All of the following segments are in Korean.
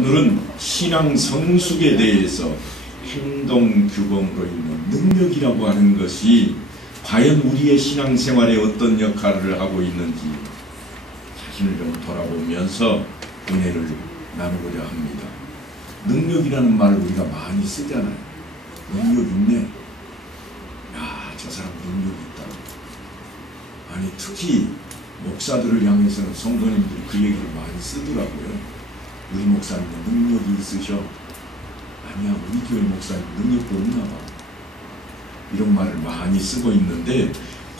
오늘은 신앙 성숙에 대해서 행동 규범으로 있는 능력이라고 하는 것이 과연 우리의 신앙생활에 어떤 역할을 하고 있는지 자신을 좀 돌아보면서 은혜를 나누고자 합니다. 능력이라는 말을 우리가 많이 쓰잖아요. 능력 있네. 야, 저 사람 능력이 있다. 아니, 특히 목사들을 향해서는 성도님들이 그 얘기를 많이 쓰더라고요. 우리 목사님은 능력이 있으셔. 아니야, 우리 교회 목사님 능력도 없나 봐. 이런 말을 많이 쓰고 있는데,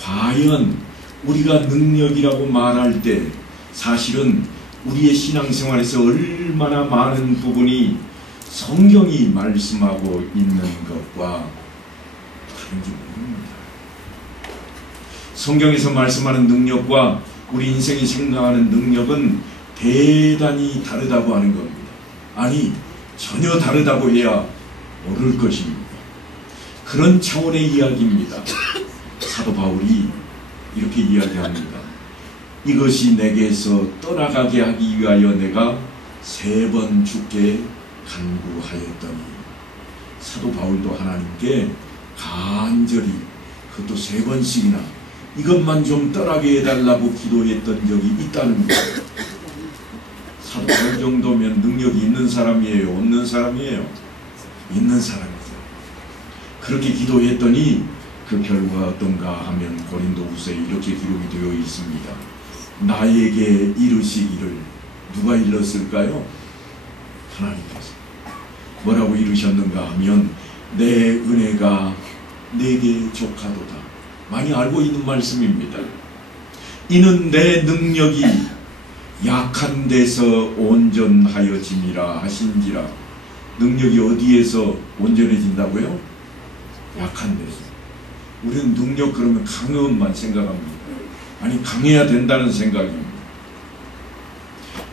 과연 우리가 능력이라고 말할 때 사실은 우리의 신앙생활에서 얼마나 많은 부분이 성경이 말씀하고 있는 것과 다른지 모릅니다. 성경에서 말씀하는 능력과 우리 인생이 생각하는 능력은 대단히 다르다고 하는 겁니다. 아니, 전혀 다르다고 해야 모를 것입니다. 그런 차원의 이야기입니다. 사도 바울이 이렇게 이야기합니다. 이것이 내게서 떠나가게 하기 위하여 내가 3번 주께 간구하였더니. 사도 바울도 하나님께 간절히, 그것도 3번씩이나 이것만 좀 떠나게 해달라고 기도했던 적이 있다는 거예요. 사도 바울 정도면 능력이 있는 사람이에요? 없는 사람이에요? 있는 사람이죠. 그렇게 기도했더니 그 결과가 어떤가 하면 고린도후서에 이렇게 기록이 되어 있습니다. 나에게 이르시기를. 누가 일렀을까요? 하나님께서. 뭐라고 이르셨는가 하면 내 은혜가 내게 족하도다. 많이 알고 있는 말씀입니다. 이는 내 능력이 약한 데서 온전하여짐이라 하신지라. 능력이 어디에서 온전해진다고요? 약한 데서. 우리는 능력 그러면 강한 것만 생각합니다. 아니, 강해야 된다는 생각입니다.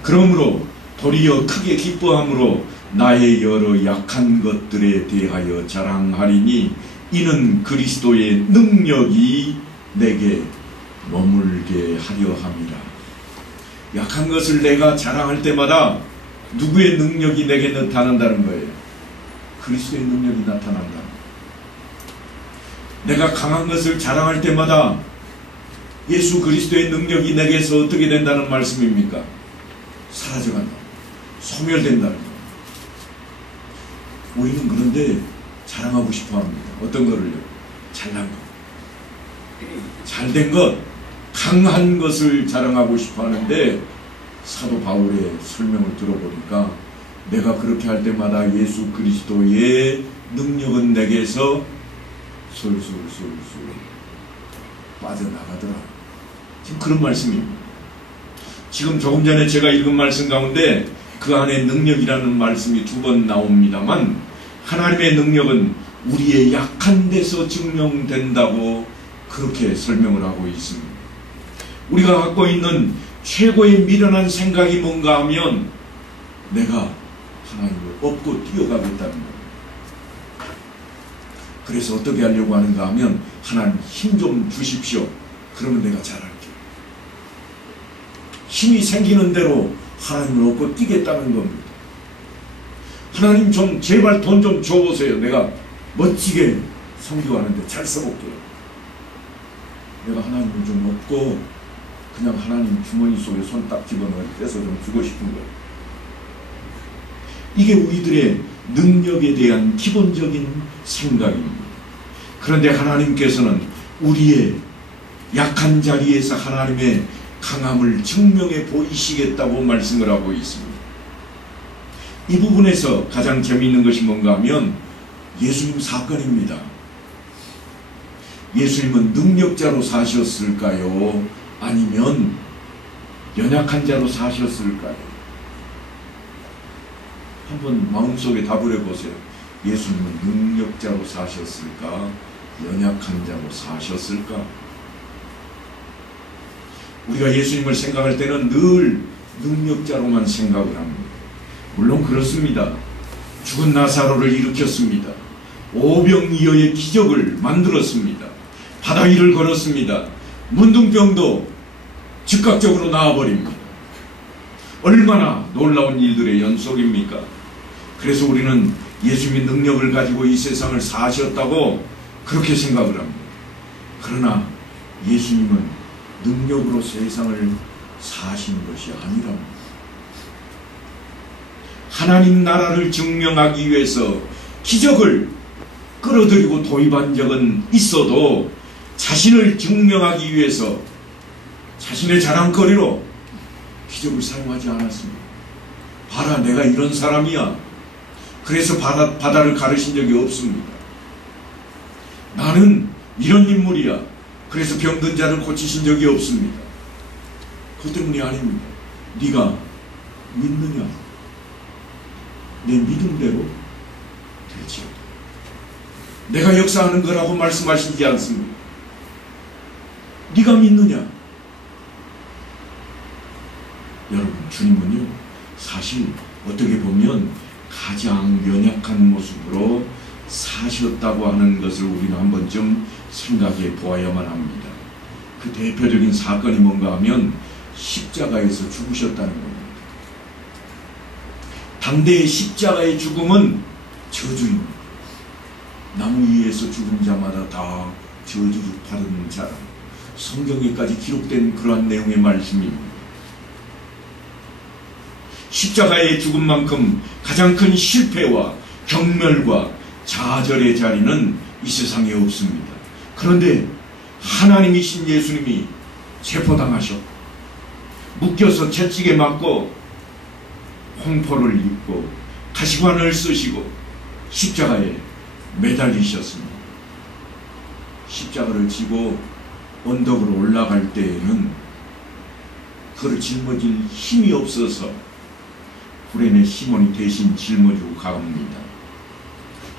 그러므로 도리어 크게 기뻐함으로 나의 여러 약한 것들에 대하여 자랑하리니 이는 그리스도의 능력이 내게 머물게 하려 함이라. 약한 것을 내가 자랑할 때마다 누구의 능력이 내게 나타난다는 거예요? 그리스도의 능력이 나타난다. 내가 강한 것을 자랑할 때마다 예수 그리스도의 능력이 내게서 어떻게 된다는 말씀입니까? 사라져간다. 소멸된다는 거예요. 우리는 그런데 자랑하고 싶어 합니다. 어떤 거를요? 잘난 것. 잘된 것, 강한 것을 자랑하고 싶어 하는데, 사도 바울의 설명을 들어보니까 내가 그렇게 할 때마다 예수 그리스도의 능력은 내게서 솔솔솔솔 빠져나가더라. 지금 그런 말씀입니다. 지금 조금 전에 제가 읽은 말씀 가운데 그 안에 능력이라는 말씀이 2번 나옵니다만, 하나님의 능력은 우리의 약한 데서 증명된다고 그렇게 설명을 하고 있습니다. 우리가 갖고 있는 최고의 미련한 생각이 뭔가 하면 내가 하나님을 업고 뛰어가겠다는 겁니다. 그래서 어떻게 하려고 하는가 하면 하나님 힘 좀 주십시오. 그러면 내가 잘할게요. 힘이 생기는 대로 하나님을 업고 뛰겠다는 겁니다. 하나님 좀 제발 돈 좀 줘보세요. 내가 멋지게 선교하는데 잘 써볼게요. 내가 하나님을 좀 업고 그냥 하나님 주머니 속에 손 딱 집어넣어 떼서 좀 주고 싶은 거예요. 이게 우리들의 능력에 대한 기본적인 생각입니다. 그런데 하나님께서는 우리의 약한 자리에서 하나님의 강함을 증명해 보이시겠다고 말씀을 하고 있습니다. 이 부분에서 가장 재미있는 것이 뭔가 하면 예수님 사건입니다. 예수님은 능력자로 사셨을까요? 아니면 연약한 자로 사셨을까요? 한번 마음속에 답을 해보세요. 예수님은 능력자로 사셨을까? 연약한 자로 사셨을까? 우리가 예수님을 생각할 때는 늘 능력자로만 생각을 합니다. 물론 그렇습니다. 죽은 나사로를 일으켰습니다. 오병이어의 기적을 만들었습니다. 바다 위를 걸었습니다. 문둥병도 즉각적으로 나와버립니다. 얼마나 놀라운 일들의 연속입니까? 그래서 우리는 예수님이 능력을 가지고 이 세상을 사하셨다고 그렇게 생각을 합니다. 그러나 예수님은 능력으로 세상을 사하시는 것이 아니랍니다. 하나님 나라를 증명하기 위해서 기적을 끌어들이고 도입한 적은 있어도 자신을 증명하기 위해서 자신의 자랑거리로 기적을 사용하지 않았습니다. 봐라, 내가 이런 사람이야. 그래서 바다를 가르신 적이 없습니다. 나는 이런 인물이야. 그래서 병든 자를 고치신 적이 없습니다. 그것 때문이 아닙니다. 네가 믿느냐? 내 믿음대로 되지요. 내가 역사하는 거라고 말씀하시지 않습니다. 네가 믿느냐? 여러분, 주님은요, 사실 어떻게 보면 가장 연약한 모습으로 사셨다고 하는 것을 우리는 한 번쯤 생각해 보아야만 합니다. 그 대표적인 사건이 뭔가 하면 십자가에서 죽으셨다는 겁니다. 당대의 십자가의 죽음은 저주입니다. 나무 위에서 죽은 자마다 다 저주를 받은 자라. 성경에까지 기록된 그러한 내용의 말씀입니다. 십자가의 죽음만큼 가장 큰 실패와 경멸과 좌절의 자리는 이 세상에 없습니다. 그런데 하나님이신 예수님이 체포당하셨고 묶여서 채찍에 맞고 홍포를 입고 가시관을 쓰시고 십자가에 매달리셨습니다. 십자가를 지고 언덕으로 올라갈 때에는 그를 짊어질 힘이 없어서 구레네 시몬이 대신 짊어지고 갑니다.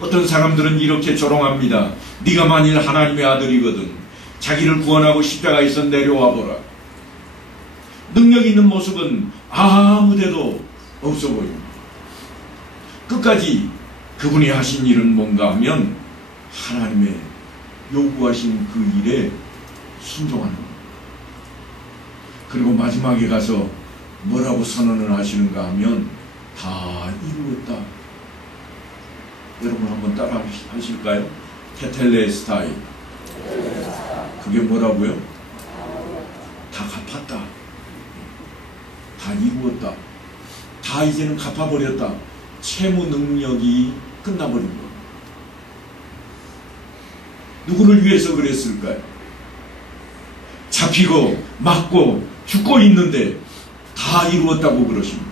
어떤 사람들은 이렇게 조롱합니다. 네가 만일 하나님의 아들이거든 자기를 구원하고 십자가에서 내려와 보라. 능력 있는 모습은 아무데도 없어 보입니다. 끝까지 그분이 하신 일은 뭔가 하면 하나님의 요구하신 그 일에 순종하는 겁니다. 그리고 마지막에 가서 뭐라고 선언을 하시는가 하면 다 이루었다. 여러분 한번 따라 하실까요? 테텔레스타이. 그게 뭐라고요? 다 갚았다. 다 이루었다. 다 이제는 갚아버렸다. 채무 능력이 끝나버린 겁니다. 누구를 위해서 그랬을까요? 잡히고 맞고 죽고 있는데 다 이루었다고 그러십니다.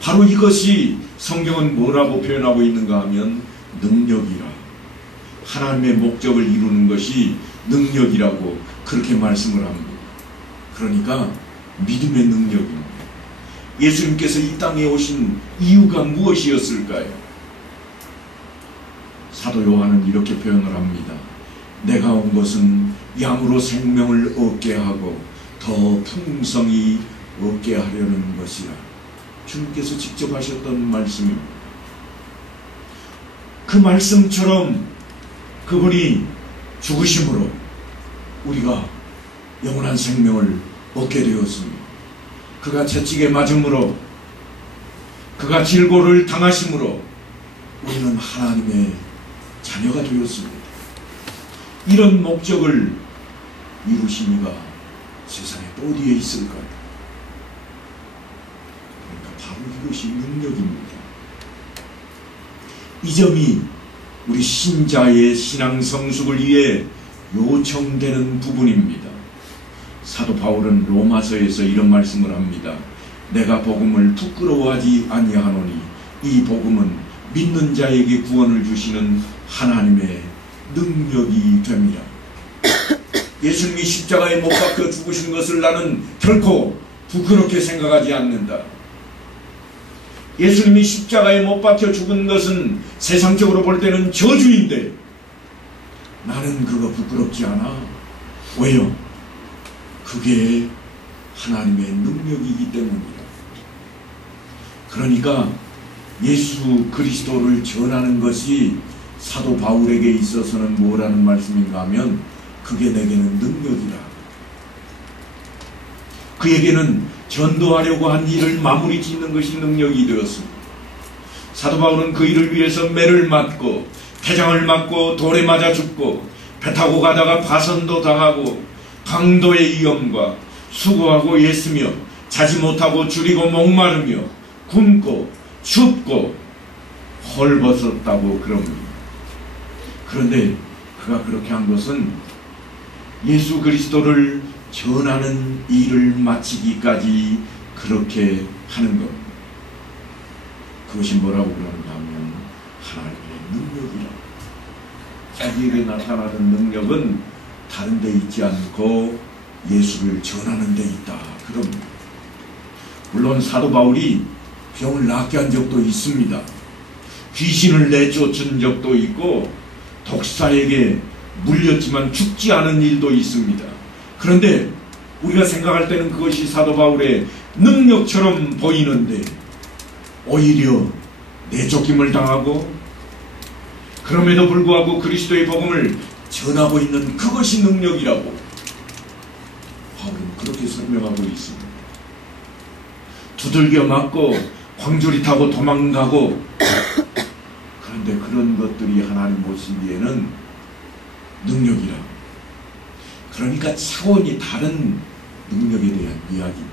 바로 이것이 성경은 뭐라고 표현하고 있는가 하면 능력이라. 하나님의 목적을 이루는 것이 능력이라고 그렇게 말씀을 합니다. 그러니까 믿음의 능력입니다. 예수님께서 이 땅에 오신 이유가 무엇이었을까요? 사도 요한은 이렇게 표현을 합니다. 내가 온 것은 양으로 생명을 얻게 하고 더 풍성히 얻게 하려는 것이라. 주님께서 직접 하셨던 말씀입니다. 그 말씀처럼 그분이 죽으심으로 우리가 영원한 생명을 얻게 되었습니다. 그가 채찍에 맞음으로 그가 질고를 당하심으로 우리는 하나님의 자녀가 되었습니다. 이런 목적을 이루신 이가 세상에 또 어디에 있을까요? 그러니까 바로 이것이 능력입니다. 이 점이 우리 신자의 신앙 성숙을 위해 요청되는 부분입니다. 사도 바울은 로마서에서 이런 말씀을 합니다. 내가 복음을 부끄러워하지 아니하노니 이 복음은 믿는 자에게 구원을 주시는 하나님의 능력이 됩니다. 예수님이 십자가에 못 박혀 죽으신 것을 나는 결코 부끄럽게 생각하지 않는다. 예수님이 십자가에 못 박혀 죽은 것은 세상적으로 볼 때는 저주인데 나는 그거 부끄럽지 않아. 왜요? 그게 하나님의 능력이기 때문이다. 그러니까 예수 그리스도를 전하는 것이 사도 바울에게 있어서는 뭐라는 말씀인가 하면 그게 내게는 능력이라. 그에게는 전도하려고 한 일을 마무리 짓는 것이 능력이 되었습니다. 사도 바울은 그 일을 위해서 매를 맞고 태장을 맞고 돌에 맞아 죽고 배 타고 가다가 파선도 당하고 강도의 위험과 수고하고 애쓰며 자지 못하고 줄이고 목마르며 굶고 춥고 헐벗었다고 그럽니다. 그런데 그가 그렇게 한 것은 예수 그리스도를 전하는 일을 마치기까지 그렇게 하는 것. 그것이 뭐라고 그러는가 하면 하나님의 능력이라. 자기에게 나타나는 능력은 다른 데 있지 않고 예수를 전하는 데 있다. 그럽니다. 물론 사도 바울이 병을 낫게 한 적도 있습니다. 귀신을 내쫓은 적도 있고 독사에게 물렸지만 죽지 않은 일도 있습니다. 그런데 우리가 생각할 때는 그것이 사도 바울의 능력처럼 보이는데 오히려 내쫓김을 당하고 그럼에도 불구하고 그리스도의 복음을 전하고 있는 그것이 능력이라고 바울은 그렇게 설명하고 있습니다. 두들겨 맞고 광주리 타고 도망가고 그런데 그런 것들이 하나님 보시기에는 능력이라. 그러니까 차원이 다른 능력에 대한 이야기입니다.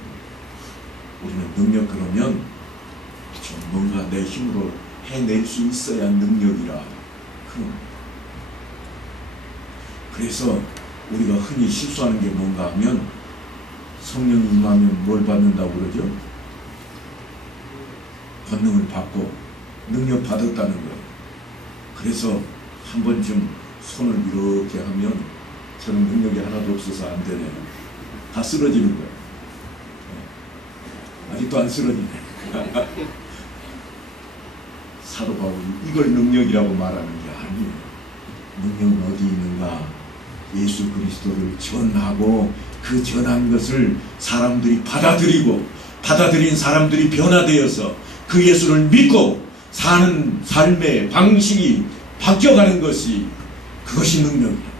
우리는 능력 그러면 좀 뭔가 내 힘으로 해낼 수 있어야 능력이라. 그래서 우리가 흔히 실수하는 게 뭔가 하면 성령이 임하면 뭘 받는다고 그러죠? 권능을 받고 능력 받았다는 거예요. 그래서 한 번쯤 손을 이렇게 하면 저는 능력이 하나도 없어서 안 되네요. 다 쓰러지는 거예요. 아직도 안 쓰러지네. 사도 바울이 이걸 능력이라고 말하는 게 아니에요. 능력은 어디 있는가? 예수 그리스도를 전하고 그 전한 것을 사람들이 받아들이고 받아들인 사람들이 변화되어서 그 예수를 믿고 사는 삶의 방식이 바뀌어가는 것이 그것이 능력이에요.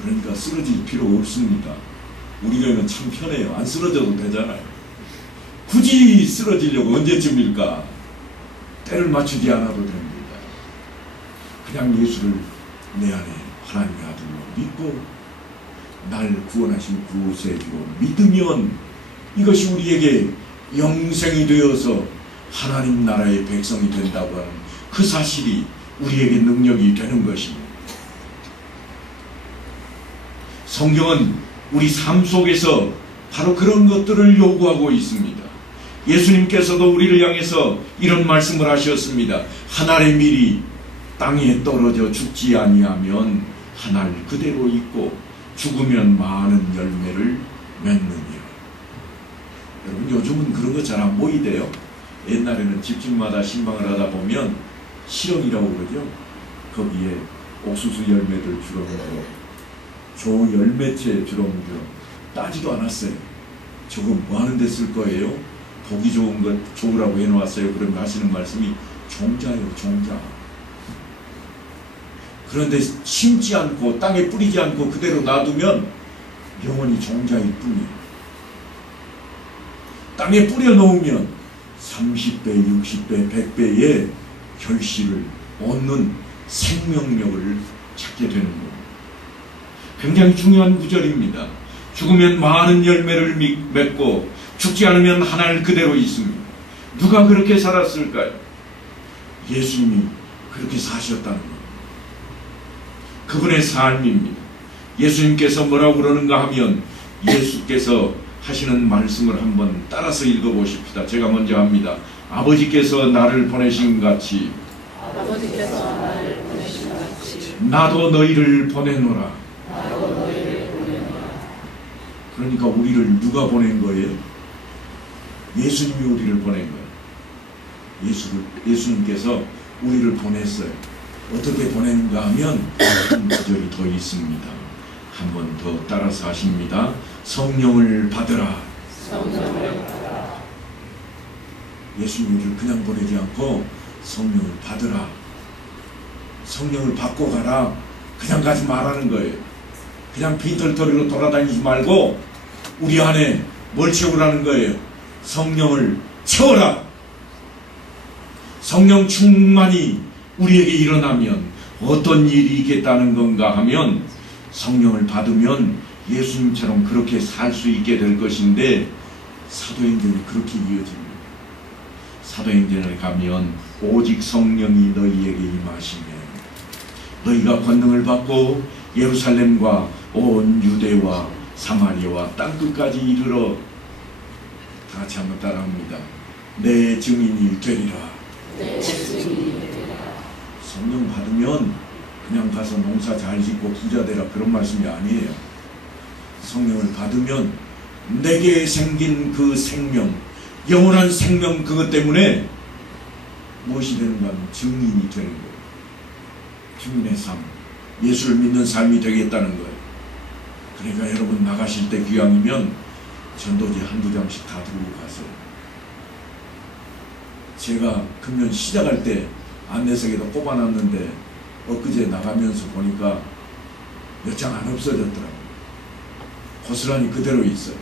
그러니까 쓰러질 필요가 없습니다. 우리 교회는 참 편해요. 안 쓰러져도 되잖아요. 굳이 쓰러지려고 언제쯤일까? 때를 맞추지 않아도 됩니다. 그냥 예수를 내 안에 하나님의 아들로 믿고 날 구원하신 구세주로 믿으면 이것이 우리에게 영생이 되어서 하나님 나라의 백성이 된다고 하는 그 사실이 우리에게 능력이 되는 것입니다. 성경은 우리 삶 속에서 바로 그런 것들을 요구하고 있습니다. 예수님께서도 우리를 향해서 이런 말씀을 하셨습니다. 한 알의 밀이 땅에 떨어져 죽지 아니하면 한 알 그대로 있고 죽으면 많은 열매를 맺느니라. 여러분 요즘은 그런 거 잘 안 보이대요. 옛날에는 집집마다 신방을 하다 보면 실험이라고 그러죠. 거기에 옥수수 열매들 주렁주렁 조 열매채 주렁주렁 따지도 않았어요. 저거 뭐 하는 데 쓸 거예요? 보기 좋은 것 좋으라고 해놓았어요. 그러면 하시는 말씀이 종자예요. 종자. 그런데 심지 않고 땅에 뿌리지 않고 그대로 놔두면 영원히 종자일 뿐이에요. 땅에 뿌려 놓으면 30배, 60배, 100배의 결실을 얻는 생명력을 찾게 되는 겁니다. 굉장히 중요한 구절입니다. 죽으면 많은 열매를 맺고 죽지 않으면 한 알 그대로 있습니다. 누가 그렇게 살았을까요? 예수님이 그렇게 사셨다는 겁니다. 그분의 삶입니다. 예수님께서 뭐라고 그러는가 하면 예수께서 하시는 말씀을 한번 따라서 읽어보십시다. 제가 먼저 합니다. 아버지께서 나를 보내신 같이 나도 너희를 보내노라. 그러니까 우리를 누가 보낸 거예요? 예수님이 우리를 보낸 거예요. 예수님께서 우리를 보냈어요. 어떻게 보냈는가 하면 한 구절이 더 있습니다. 한 번 더 따라서 하십니다. 성령을 받으라. 예수님을 그냥 보내지 않고 성령을 받으라. 성령을 받고 가라. 그냥 가지 말라는 거예요. 그냥 빈털터리로 돌아다니지 말고 우리 안에 뭘 채우라는 거예요? 성령을 채워라. 성령 충만이 우리에게 일어나면 어떤 일이 있겠다는 건가 하면 성령을 받으면 예수님처럼 그렇게 살 수 있게 될 것인데 사도행전이 그렇게 이어집니다. 사도행전에 가면 오직 성령이 너희에게 임하시면 너희가 권능을 받고 예루살렘과 온 유대와 사마리아와 땅끝까지 이르러 다 같이 한번 따라합니다. 내 증인이 되리라. 성령 받으면 그냥 가서 농사 잘 짓고 부자 되라 그런 말씀이 아니에요. 성령을 받으면 내게 생긴 그 생명, 영원한 생명 그것 때문에 무엇이 되는가 하면 증인이 되는 거예요. 증인의 삶, 예수를 믿는 삶이 되겠다는 거예요. 그러니까 여러분 나가실 때 기왕이면 전도지 한두 장씩 다 들고 가세요. 제가 금년 시작할 때 안내석에다 꼽아놨는데 엊그제 나가면서 보니까 몇 장 안 없어졌더라고요. 고스란히 그대로 있어요.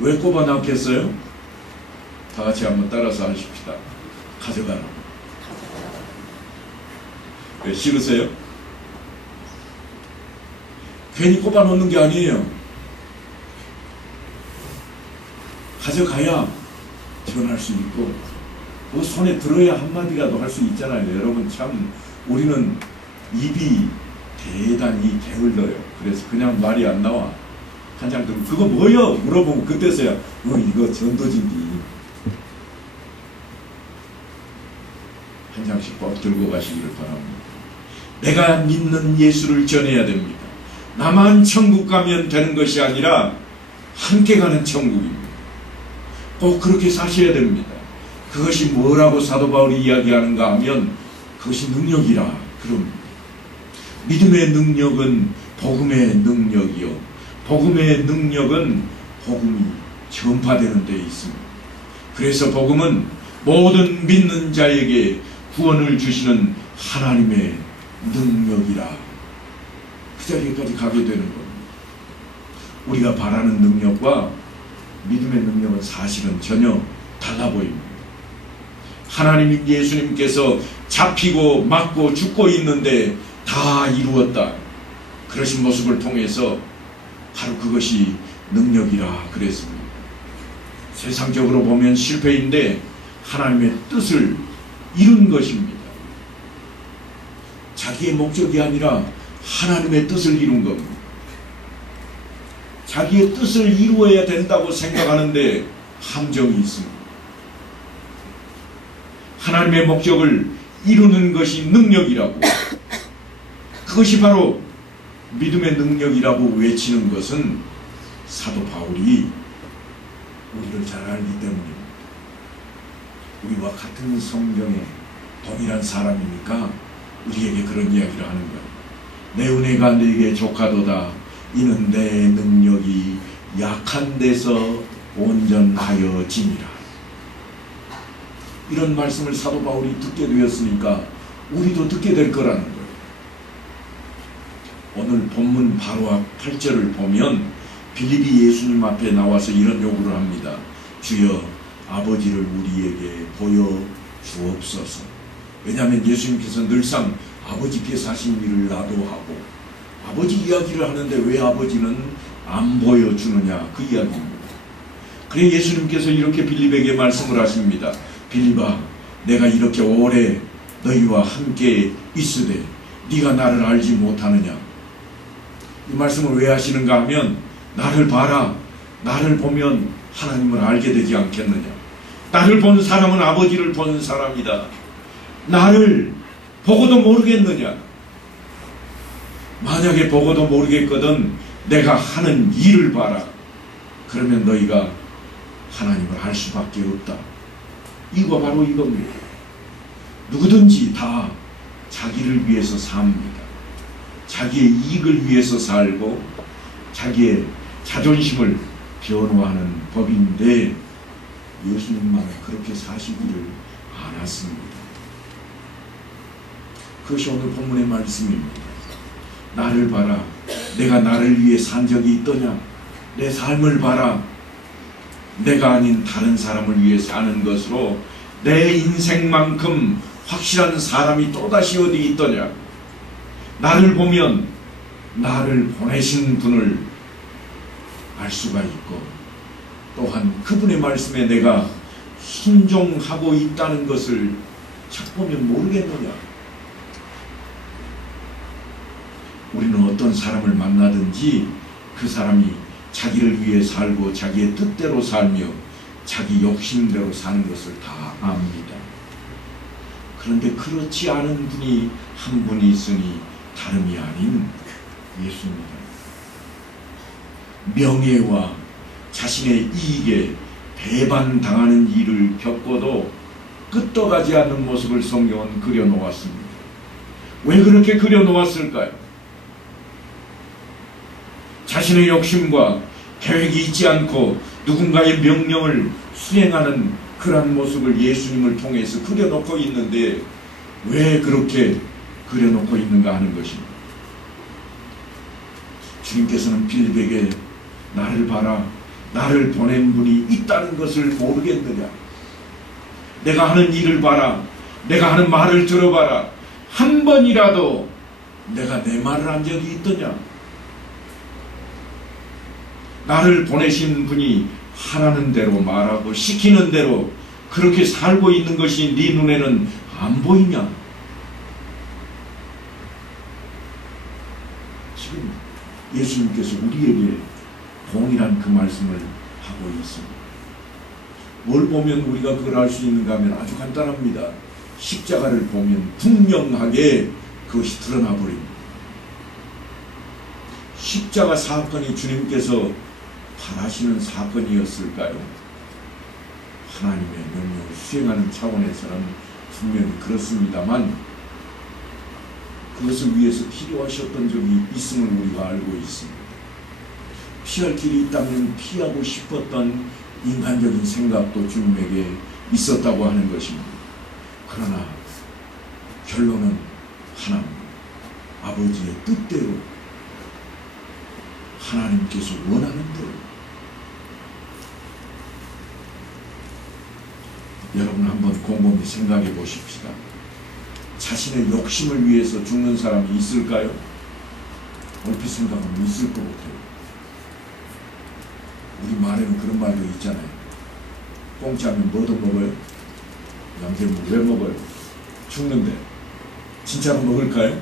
왜 꼽아놨겠어요? 다 같이 한번 따라서 하십시다. 가져가라고. 왜 싫으세요? 괜히 꼽아놓는 게 아니에요. 가져가야 전할 수 있고 그 손에 들어야 한마디라도 할 수 있잖아요. 여러분 참 우리는 입이 대단히 게을러요. 그래서 그냥 말이 안 나와. 한 장 들고 그거 뭐요? 물어보면 그때서야 이거 전도진디. 한 장씩 꼭 들고 가시기를 바랍니다. 내가 믿는 예수를 전해야 됩니다. 나만 천국 가면 되는 것이 아니라 함께 가는 천국입니다. 꼭 그렇게 사셔야 됩니다. 그것이 뭐라고 사도 바울이 이야기하는가 하면 그것이 능력이라 그럽니다. 믿음의 능력은 복음의 능력이요 복음의 능력은 복음이 전파되는 데 있습니다. 그래서 복음은 모든 믿는 자에게 구원을 주시는 하나님의 능력이라 그 자리까지 가게 되는 겁니다. 우리가 바라는 능력과 믿음의 능력은 사실은 전혀 달라 보입니다. 하나님 예수님께서 잡히고 맞고 죽고 있는데 다 이루었다. 그러신 모습을 통해서 바로 그것이 능력이라 그랬습니다. 세상적으로 보면 실패인데 하나님의 뜻을 이룬 것입니다. 자기의 목적이 아니라 하나님의 뜻을 이룬 겁니다. 자기의 뜻을 이루어야 된다고 생각하는데 함정이 있습니다. 하나님의 목적을 이루는 것이 능력이라고 그것이 바로 믿음의 능력이라고 외치는 것은 사도 바울이 우리를 잘 알기 때문입니다. 우리와 같은 성경에 동일한 사람이니까 우리에게 그런 이야기를 하는 거예요. 내 은혜가 네게 족하도다. 이는 내 능력이 약한 데서 온전하여 짐이라. 이런 말씀을 사도 바울이 듣게 되었으니까 우리도 듣게 될 거라는 거예요. 오늘 본문 바로 앞 8절을 보면 빌립이 예수님 앞에 나와서 이런 요구를 합니다. 주여 아버지를 우리에게 보여 주옵소서. 왜냐하면 예수님께서 늘상 아버지께서 하신 일을 나도 하고 아버지 이야기를 하는데 왜 아버지는 안 보여주느냐 그 이야기입니다. 그래 예수님께서 이렇게 빌립에게 말씀을 하십니다. 빌립아 내가 이렇게 오래 너희와 함께 있으되 네가 나를 알지 못하느냐. 이 말씀을 왜 하시는가 하면 나를 봐라. 나를 보면 하나님을 알게 되지 않겠느냐. 나를 본 사람은 아버지를 본 사람이다. 나를 보고도 모르겠느냐. 만약에 보고도 모르겠거든 내가 하는 일을 봐라. 그러면 너희가 하나님을 알 수밖에 없다. 이거 바로 이겁니다. 누구든지 다 자기를 위해서 삽니다. 자기의 이익을 위해서 살고 자기의 자존심을 변호하는 법인데 예수님만 그렇게 사시기를 않았습니다. 그것이 오늘 본문의 말씀입니다. 나를 봐라. 내가 나를 위해 산 적이 있더냐. 내 삶을 봐라. 내가 아닌 다른 사람을 위해 사는 것으로 내 인생만큼 확실한 사람이 또다시 어디 있더냐. 나를 보면 나를 보내신 분을 알 수가 있고, 또한 그분의 말씀에 내가 순종하고 있다는 것을 찾보면 모르겠느냐. 우리는 어떤 사람을 만나든지 그 사람이 자기를 위해 살고 자기의 뜻대로 살며 자기 욕심대로 사는 것을 다 압니다. 그런데 그렇지 않은 분이 한 분이 있으니 다름이 아닌 예수입니다. 명예와 자신의 이익에 배반당하는 일을 겪고도 끄떡하지 않는 모습을 성경은 그려놓았습니다. 왜 그렇게 그려놓았을까요? 자신의 욕심과 계획이 있지 않고 누군가의 명령을 수행하는 그러한 모습을 예수님을 통해서 그려놓고 있는데 왜 그렇게 그려놓고 있는가 하는 것입니다. 주님께서는 빌립에게 나를 봐라, 나를 보낸 분이 있다는 것을 모르겠느냐. 내가 하는 일을 봐라, 내가 하는 말을 들어봐라. 한 번이라도 내가 내 말을 한 적이 있더냐. 나를 보내신 분이 하라는 대로 말하고 시키는 대로 그렇게 살고 있는 것이 네 눈에는 안 보이냐. 지금 예수님께서 우리에게 동일한 그 말씀을 하고 있습니다. 뭘 보면 우리가 그걸 알 수 있는가 하면 아주 간단합니다. 십자가를 보면 분명하게 그것이 드러나 버립니다. 십자가 사건이 주님께서 바라시는 사건이었을까요? 하나님의 명령을 수행하는 차원에서는 분명히 그렇습니다만 그것을 위해서 필요하셨던 적이 있음을 우리가 알고 있습니다. 피할 길이 있다면 피하고 싶었던 인간적인 생각도 주님에게 있었다고 하는 것입니다. 그러나 결론은 하나입니다. 아버지의 뜻대로 하나님께서 원하는 대로. 여러분 한번 곰곰이 생각해 보십시다. 자신의 욕심을 위해서 죽는 사람이 있을까요? 얼핏 생각하면 있을 것 같아요. 우리 말에는 그런 말도 있잖아요. 공짜면 뭐도 먹어요? 양재물 왜 먹어요? 죽는데. 진짜로 먹을까요?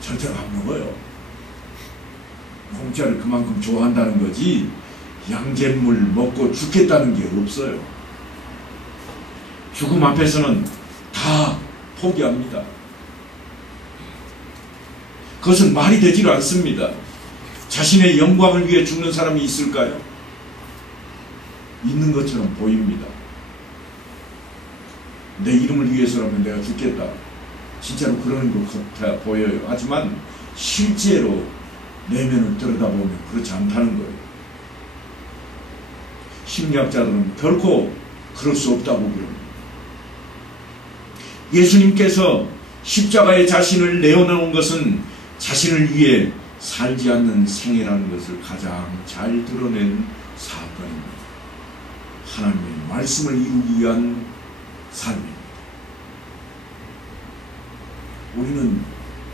절대로 안 먹어요. 공짜를 그만큼 좋아한다는 거지 양잿물 먹고 죽겠다는 게 없어요. 죽음 앞에서는 다 포기합니다. 그것은 말이 되질 않습니다. 자신의 영광을 위해 죽는 사람이 있을까요? 있는 것처럼 보입니다. 내 이름을 위해서라면 내가 죽겠다. 진짜로 그러는 것 같아 보여요. 하지만 실제로 내면을 들여다보면 그렇지 않다는 거예요. 심리학자들은 결코 그럴 수 없다고 그럽니다. 예수님께서 십자가에 자신을 내어놓은 것은 자신을 위해 살지 않는 생애라는 것을 가장 잘 드러낸 사건입니다. 하나님의 말씀을 이루기 위한 삶입니다. 우리는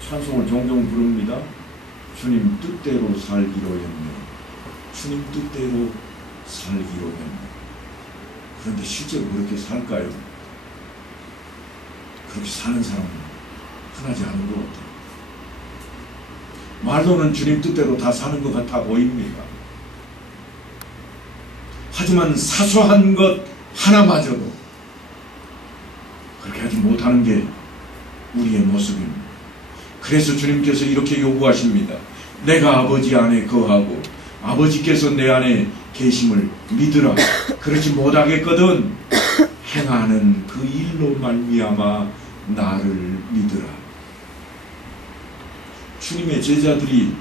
찬송을 종종 부릅니다. 주님 뜻대로 살기로 했네. 주님 뜻대로 살기로 했네. 그런데 실제로 그렇게 살까요? 그렇게 사는 사람은 흔하지 않은 것 같아요. 말로는 주님 뜻대로 다 사는 것 같아 보입니다. 하지만 사소한 것 하나마저도 그렇게 하지 못하는 게 우리의 모습입니다. 그래서 주님께서 이렇게 요구하십니다. 내가 아버지 안에 거하고 아버지께서 내 안에 계심을 믿으라. 그렇지 못하겠거든 행하는 그 일로 말미암아 나를 믿으라. 주님의 제자들이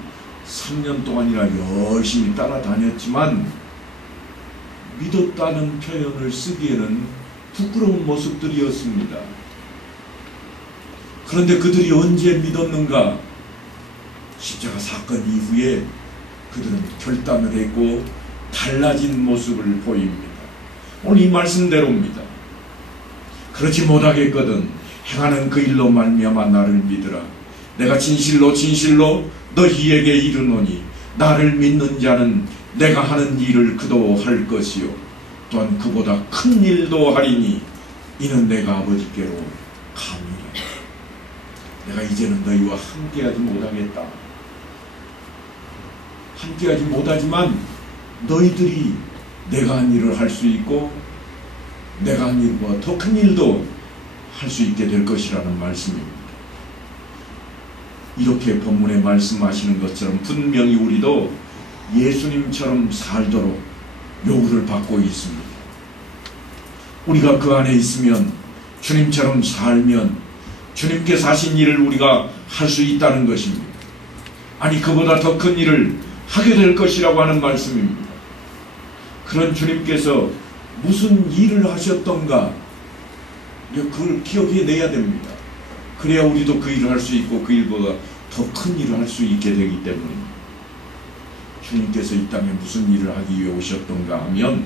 3년 동안이나 열심히 따라다녔지만 믿었다는 표현을 쓰기에는 부끄러운 모습들이었습니다. 그런데 그들이 언제 믿었는가? 십자가 사건 이후에 그들은 결단을 했고 달라진 모습을 보입니다. 오늘 이 말씀대로입니다. 그렇지 못하겠거든 행하는 그 일로 말미암아 나를 믿으라. 내가 진실로 진실로 너희에게 이르노니 나를 믿는 자는 내가 하는 일을 그도 할 것이요 또한 그보다 큰 일도 하리니 이는 내가 아버지께로 감이라. 내가 이제는 너희와 함께하지 못하겠다. 함께하지 못하지만 너희들이 내가 한 일을 할 수 있고 내가 한 일보다 더 큰 일도 할 수 있게 될 것이라는 말씀입니다. 이렇게 본문에 말씀하시는 것처럼 분명히 우리도 예수님처럼 살도록 요구를 받고 있습니다. 우리가 그 안에 있으면 주님처럼 살면 주님께서 하신 일을 우리가 할 수 있다는 것입니다. 아니 그보다 더 큰 일을 하게 될 것이라고 하는 말씀입니다. 그런 주님께서 무슨 일을 하셨던가 그걸 기억해내야 됩니다. 그래야 우리도 그 일을 할 수 있고 그 일보다 더 큰 일을 할 수 있게 되기 때문입니다. 주님께서 이 땅에 무슨 일을 하기 위해 오셨던가 하면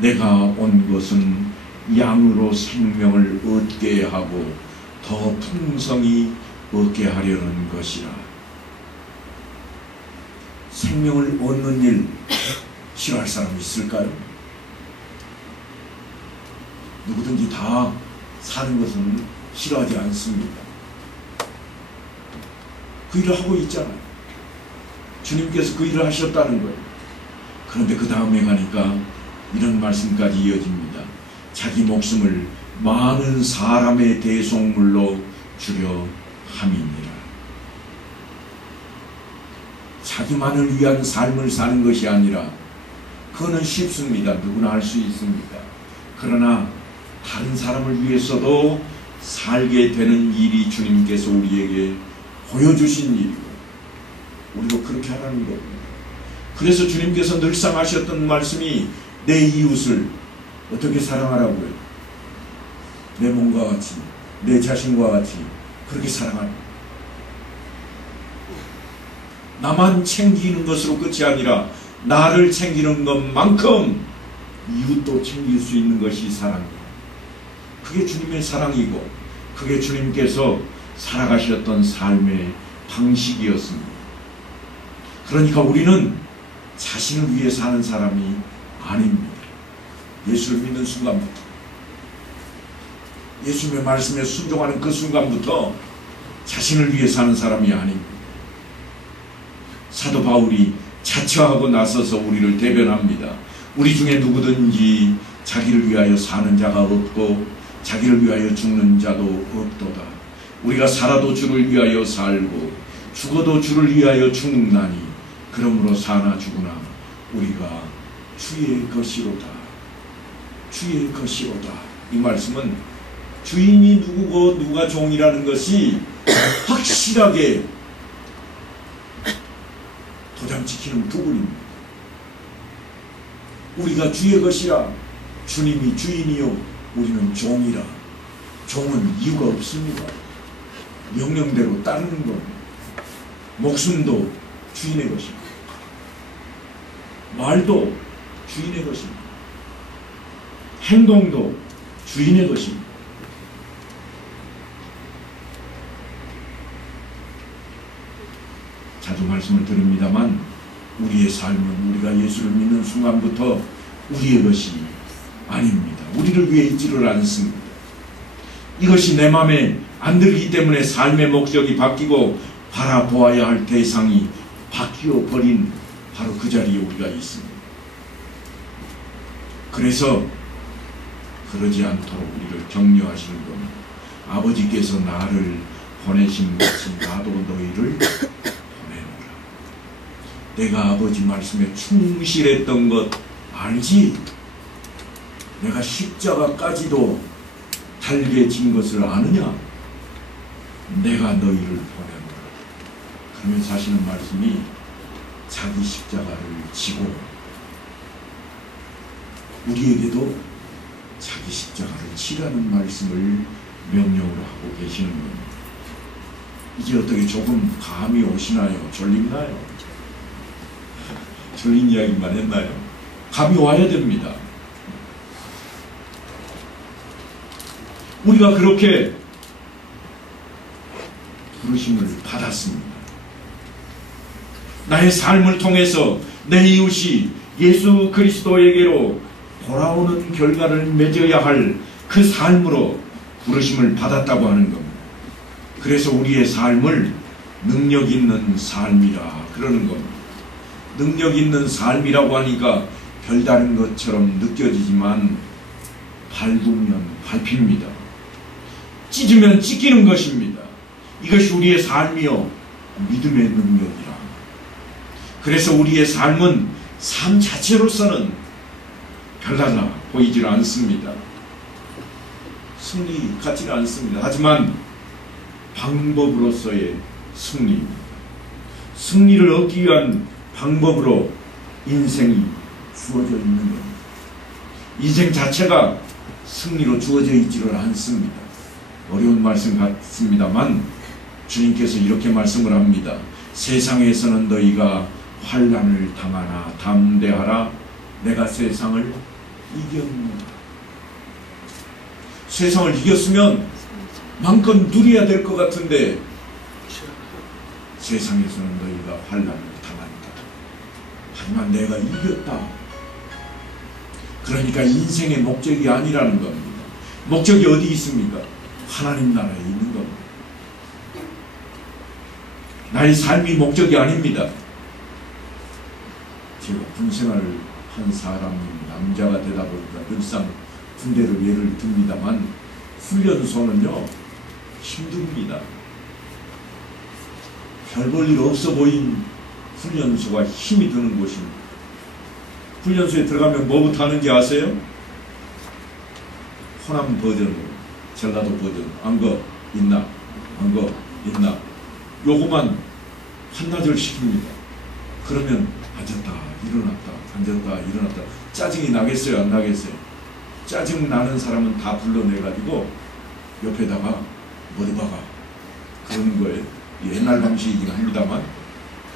내가 온 것은 양으로 생명을 얻게 하고 더 풍성히 얻게 하려는 것이라. 생명을 얻는 일 싫어할 사람이 있을까요? 누구든지 다 사는 것은 싫어하지 않습니다. 그 일을 하고 있잖아요. 주님께서 그 일을 하셨다는 거예요. 그런데 그 다음에 가니까 이런 말씀까지 이어집니다. 자기 목숨을 많은 사람의 대속물로 주려 함이니라. 자기만을 위한 삶을 사는 것이 아니라 그거는 쉽습니다. 누구나 할 수 있습니다. 그러나 다른 사람을 위해서도 살게 되는 일이 주님께서 우리에게 보여주신 일이고 우리도 그렇게 하라는 겁니다. 그래서 주님께서 늘상 하셨던 말씀이 내 이웃을 어떻게 사랑하라고요? 내 몸과 같이 내 자신과 같이 그렇게 사랑하라. 나만 챙기는 것으로 끝이 아니라 나를 챙기는 것만큼 이웃도 챙길 수 있는 것이 사랑이에요. 그게 주님의 사랑이고 그게 주님께서 살아가셨던 삶의 방식이었습니다. 그러니까 우리는 자신을 위해 사는 사람이 아닙니다. 예수를 믿는 순간부터 예수님의 말씀에 순종하는 그 순간부터 자신을 위해 사는 사람이 아닙니다. 사도 바울이 자처하고 나서서 우리를 대변합니다. 우리 중에 누구든지 자기를 위하여 사는 자가 없고 자기를 위하여 죽는 자도 없도다. 우리가 살아도 주를 위하여 살고 죽어도 주를 위하여 죽나니 그러므로 사나 죽으나 우리가 주의 것이로다. 주의 것이로다. 이 말씀은 주인이 누구고 누가 종이라는 것이 확실하게 도장지키는 부분입니다. 우리가 주의 것이라. 주님이 주인이요 우리는 종이라. 종은 이유가 없습니다. 명령대로 따르는 겁니다. 목숨도 주인의 것입니다. 말도 주인의 것입니다. 행동도 주인의 것입니다. 자주 말씀을 드립니다만 우리의 삶은 우리가 예수를 믿는 순간부터 우리의 것이 아닙니다. 우리를 위해 있지를 않습니다. 이것이 내 마음에 안 들기 때문에 삶의 목적이 바뀌고 바라보아야 할 대상이 바뀌어 버린 바로 그 자리에 우리가 있습니다. 그래서 그러지 않도록 우리를 격려하시는 겁니다. 아버지께서 나를 보내신 것이 나도 너희를 보내노라. 내가 아버지 말씀에 충실했던 것 알지? 내가 십자가까지도 달게 진 것을 아느냐? 내가 너희를 보내노라. 그러면서 하시는 말씀이 자기 십자가를 지고 우리에게도 자기 십자가를 지라는 말씀을 명령으로 하고 계시는 겁니다. 이제 어떻게 조금 감이 오시나요? 졸립나요? 졸린 이야기만 했나요? 감이 와야 됩니다. 우리가 그렇게 부르심을 받았습니다. 나의 삶을 통해서 내 이웃이 예수 그리스도에게로 돌아오는 결과를 맺어야 할 그 삶으로 부르심을 받았다고 하는 겁니다. 그래서 우리의 삶을 능력 있는 삶이라 그러는 겁니다. 능력 있는 삶이라고 하니까 별다른 것처럼 느껴지지만 밟으면 밟힙니다. 찢으면 찢기는 것입니다. 이것이 우리의 삶이요 믿음의 능력이라. 그래서 우리의 삶은 삶 자체로서는 별다르다 보이질 않습니다. 승리 같지는 않습니다. 하지만 방법으로서의 승리입니다. 승리를 얻기 위한 방법으로 인생이 주어져 있는 겁니다. 인생 자체가 승리로 주어져 있지를 않습니다. 어려운 말씀 같습니다만 주님께서 이렇게 말씀을 합니다. 세상에서는 너희가 환난을 당하나 담대하라. 내가 세상을 이겼노라. 세상을 이겼으면 마음껏 누려야 될 것 같은데 세상에서는 너희가 환난을 당한다. 하지만 내가 이겼다. 그러니까 인생의 목적이 아니라는 겁니다. 목적이 어디 있습니까? 하나님 나라에 있는 겁니다. 나의 삶이 목적이 아닙니다. 제가 군생활을 한 사람 남자가 되다 보니까 늘상 군대를 예를 듭니다만 훈련소는요 힘듭니다. 별 볼 일 없어 보인 훈련소가 힘이 드는 곳입니다. 훈련소에 들어가면 뭐부터 하는지 아세요? 호남 버전으로 전라도 버전 안거 있나 안거 있나 요거만 한나절 시킵니다. 그러면 앉았다 일어났다 앉았다 일어났다. 짜증이 나겠어요 안 나겠어요? 짜증 나는 사람은 다 불러내가지고 옆에다가 머리 박아 그러는 거예요. 옛날 방식이긴 합니다만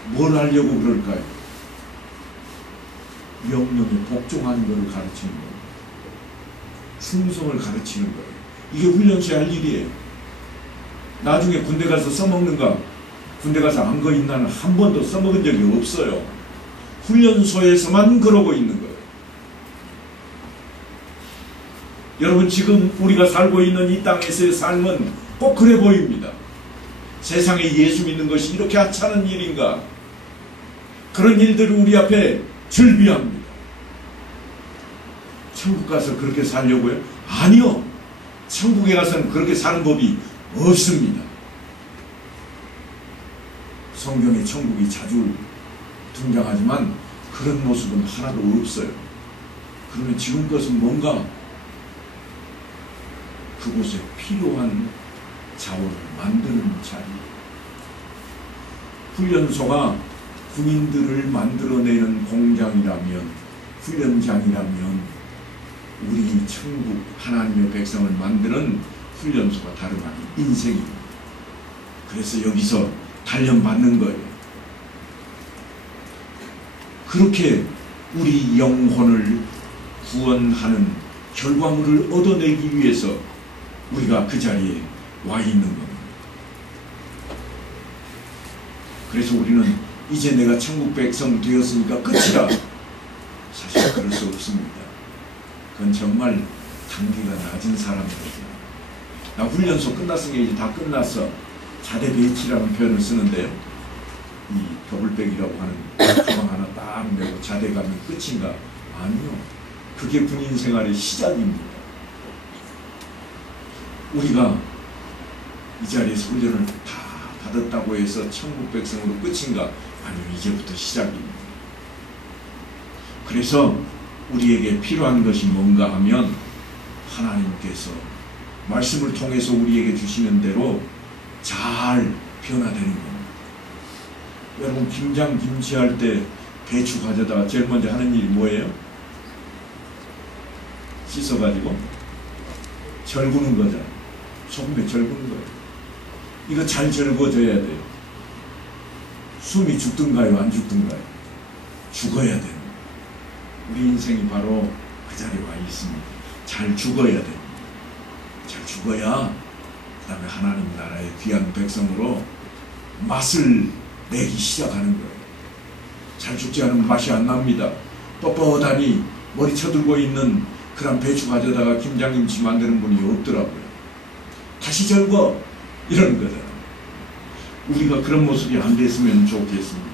뭘 하려고 그럴까요? 명령에 복종하는 것을 가르치는 거예요. 충성을 가르치는 거예요. 이게 훈련소에 할 일이에요. 나중에 군대 가서 써먹는가? 군대 가서 안 거 있나는 한 번도 써먹은 적이 없어요. 훈련소에서만 그러고 있는 거예요. 여러분 지금 우리가 살고 있는 이 땅에서의 삶은 꼭 그래 보입니다. 세상에 예수 믿는 것이 이렇게 하찮은 일인가? 그런 일들이 우리 앞에 즐비합니다. 천국 가서 그렇게 살려고요? 아니요. 천국에 가서는 그렇게 사는 법이 없습니다. 성경에 천국이 자주 등장하지만 그런 모습은 하나도 없어요. 그러면 지금 것은 뭔가 그곳에 필요한 자원을 만드는 자리. 훈련소가 군인들을 만들어내는 공장이라면 훈련장이라면 우리 천국 하나님의 백성을 만드는 훈련소가 다름 아닌 인생입니다. 그래서 여기서 단련받는 거예요. 그렇게 우리 영혼을 구원하는 결과물을 얻어내기 위해서 우리가 그 자리에 와 있는 겁니다. 그래서 우리는 이제 내가 천국 백성 되었으니까 끝이다. 사실 그럴 수 없습니다. 그건 정말 단계가 낮은 사람들이죠. 나 훈련소 끝났으니까 이제 다 끝났어. 자대 배치라는 표현을 쓰는데요. 이 더블백이라고 하는 가방 하나 딱 메고 자대 가면 끝인가? 아니요. 그게 군인 생활의 시작입니다. 우리가 이 자리에서 훈련을 다 받았다고 해서 천국 백성으로 끝인가? 아니요. 이제부터 시작입니다. 그래서 우리에게 필요한 것이 뭔가 하면 하나님께서 말씀을 통해서 우리에게 주시는 대로 잘 변화되는 겁니다. 여러분 김장 김치할 때 배추 가져다가 제일 먼저 하는 일이 뭐예요? 씻어가지고 절구는 거잖아요. 소금에 절구는 거예요. 이거 잘 절구어져야 돼요. 숨이 죽든가요 안 죽든가요? 죽어야 돼요. 우리 인생이 바로 그 자리에 와 있습니다. 잘 죽어야 됩니다. 잘 죽어야 그 다음에 하나님 나라의 귀한 백성으로 맛을 내기 시작하는 거예요. 잘 죽지 않으면 맛이 안 납니다. 뻣뻣하니 머리 쳐들고 있는 그런 배추 가져다가 김장김치 만드는 분이 없더라고요. 다시 절거 이러는 거잖아요. 우리가 그런 모습이 안 됐으면 좋겠습니다.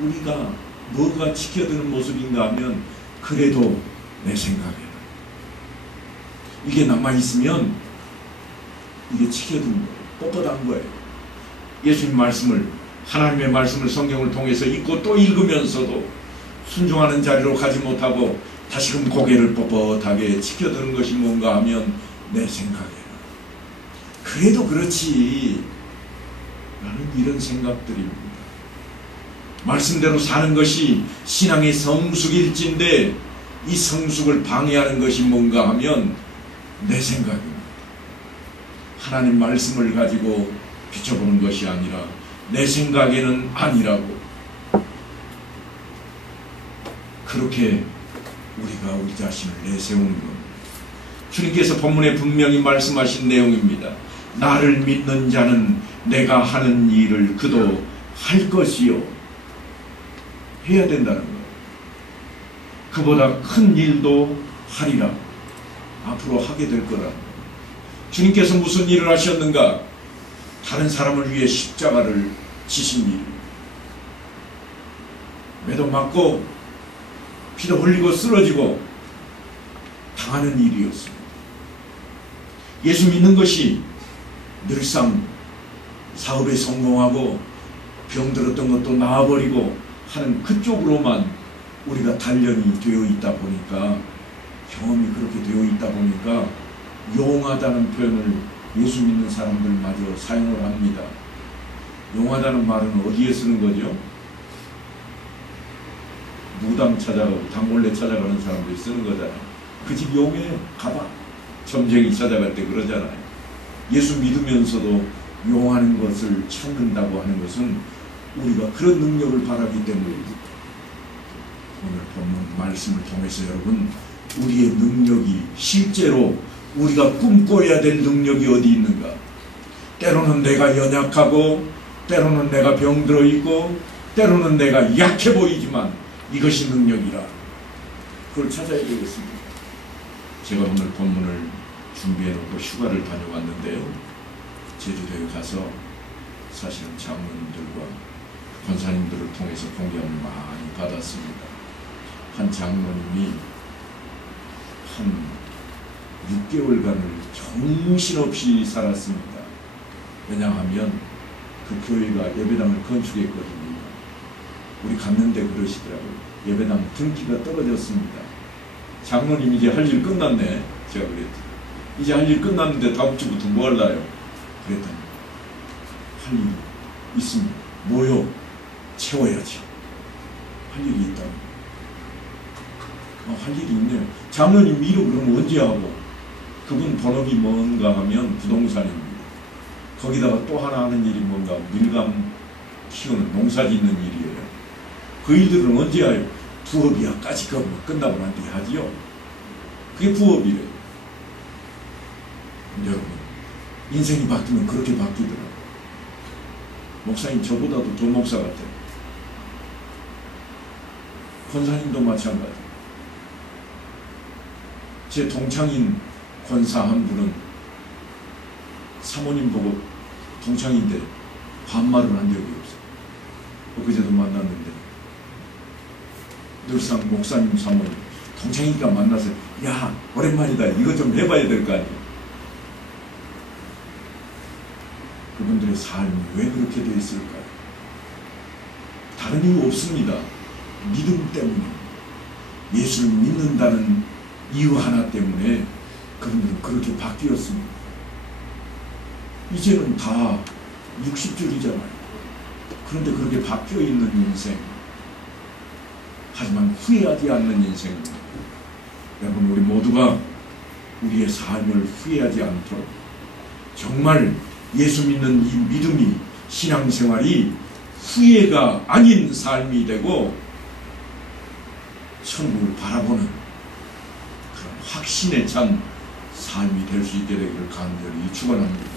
우리가 뭐가 지켜드는 모습인가 하면 그래도 내 생각에는 이게 남아있으면 이게 지켜드는 거예요. 뻣뻣한 거예요. 예수님 말씀을, 하나님의 말씀을 성경을 통해서 읽고 또 읽으면서도 순종하는 자리로 가지 못하고 다시금 고개를 뻣뻣하게 지켜드는 것이 뭔가 하면 내 생각에는 그래도 그렇지 라는 이런 생각들입니다. 말씀대로 사는 것이 신앙의 성숙일진데 이 성숙을 방해하는 것이 뭔가 하면 내 생각입니다. 하나님 말씀을 가지고 비춰보는 것이 아니라 내 생각에는 아니라고 그렇게 우리가 우리 자신을 내세우는 겁니다. 주님께서 본문에 분명히 말씀하신 내용입니다. 나를 믿는 자는 내가 하는 일을 그도 할 것이요. 해야 된다는 거예요. 그보다 큰 일도 하리라. 앞으로 하게 될 거라는 거예요. 주님께서 무슨 일을 하셨는가? 다른 사람을 위해 십자가를 지신 일. 매도 맞고 피도 흘리고 쓰러지고 당하는 일이었습니다. 예수 믿는 것이 늘상 사업에 성공하고 병들었던 것도 나아버리고 하는 그쪽으로만 우리가 단련이 되어 있다 보니까 경험이 그렇게 되어 있다 보니까 용하다는 표현을 예수 믿는 사람들마저 사용을 합니다. 용하다는 말은 어디에 쓰는 거죠? 무당 찾아가고 당골레 찾아가는 사람들이 쓰는 거잖아요. 그 집 용해 가봐. 점쟁이 찾아갈 때 그러잖아요. 예수 믿으면서도 용하는 것을 찾는다고 하는 것은 우리가 그런 능력을 바라기 때문입니다. 오늘 본문 말씀을 통해서 여러분 우리의 능력이 실제로 우리가 꿈꿔야 될 능력이 어디 있는가? 때로는 내가 연약하고 때로는 내가 병들어 있고 때로는 내가 약해 보이지만 이것이 능력이라. 그걸 찾아야 되겠습니다. 제가 오늘 본문을 준비해놓고 휴가를 다녀왔는데요. 제주도에 가서 사실은 장로님들과 권사님들을 통해서 공경을 많이 받았습니다. 한 장로님이 한 6개월간을 정신없이 살았습니다. 왜냐하면 그 교회가 예배당을 건축했거든요. 우리 갔는데 그러시더라고요. 예배당 등기가 떨어졌습니다. 장로님 이제 할 일 끝났네. 제가 그랬더니 이제 할 일 끝났는데 다음 주부터 뭐 할라요? 그랬더니 할 일이 있습니다. 뭐요? 채워야지. 할 일이 있다고. 할 일이 있네요. 장로님 일을 그럼 언제 하고? 그분 본업이 뭔가 하면 부동산입니다. 거기다가 또 하나 하는 일이 뭔가 밀감 키우는 농사 짓는 일이에요. 그 일들은 언제 해요? 부업이야. 까짓거 끝나고 난 뒤에 하지요. 그게 부업이래요. 여러분 인생이 바뀌면 그렇게 바뀌더라고요. 목사님 저보다도 더 목사 같아요. 권사님도 마찬가지. 제 동창인 권사 한 분은 사모님 보고 동창인데 반말을 한 적이 없어요. 그제도 만났는데 늘상 목사님 사모님 동창이니까 만나서 야 오랜만이다 이거 좀 해봐야 될 거 아니에요. 그분들의 삶이 왜 그렇게 되어 있을까요? 다른 이유 없습니다. 믿음 때문에 예수를 믿는다는 이유 하나 때문에 그분들은 그렇게 바뀌었습니다. 이제는 다 60줄이잖아요. 그런데 그렇게 바뀌어있는 인생, 하지만 후회하지 않는 인생입니다. 여러분 우리 모두가 우리의 삶을 후회하지 않도록 정말 예수 믿는 이 믿음이 신앙생활이 후회가 아닌 삶이 되고 천국을 바라보는 그런 확신에 찬 삶이 될 수 있게 되기를 간절히 축원합니다.